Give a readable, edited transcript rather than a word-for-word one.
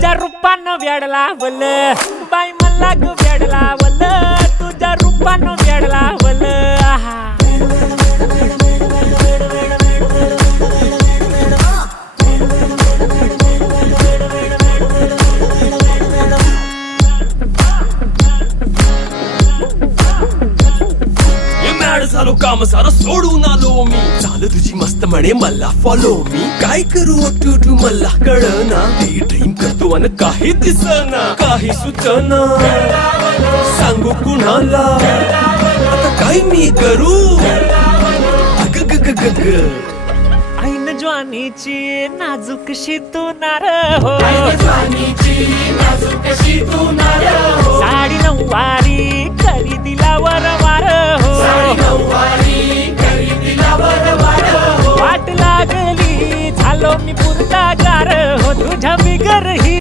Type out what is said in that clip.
तुझ्या रूपानं वेड लावल बाई मला ग वेड लावल तुझ्या रूपानं वेड लावल आहा झालो काम सारं सोडून आलो मी चाल तुझी मस्त म्हणे मला फॉलो मी काय करू टू मला कळना ते ड्रीम करतो अन काही दिसना काही सुचना सांगू कुणाला आता काय मी करू अग ग ग ग ग ऐन ज्वानीची नाजूकशी तू नार हो साडी नऊवारी करी दिला वरवार हो वाट लागली झालो मी पुरता गार हो तुझ्या बिगर ही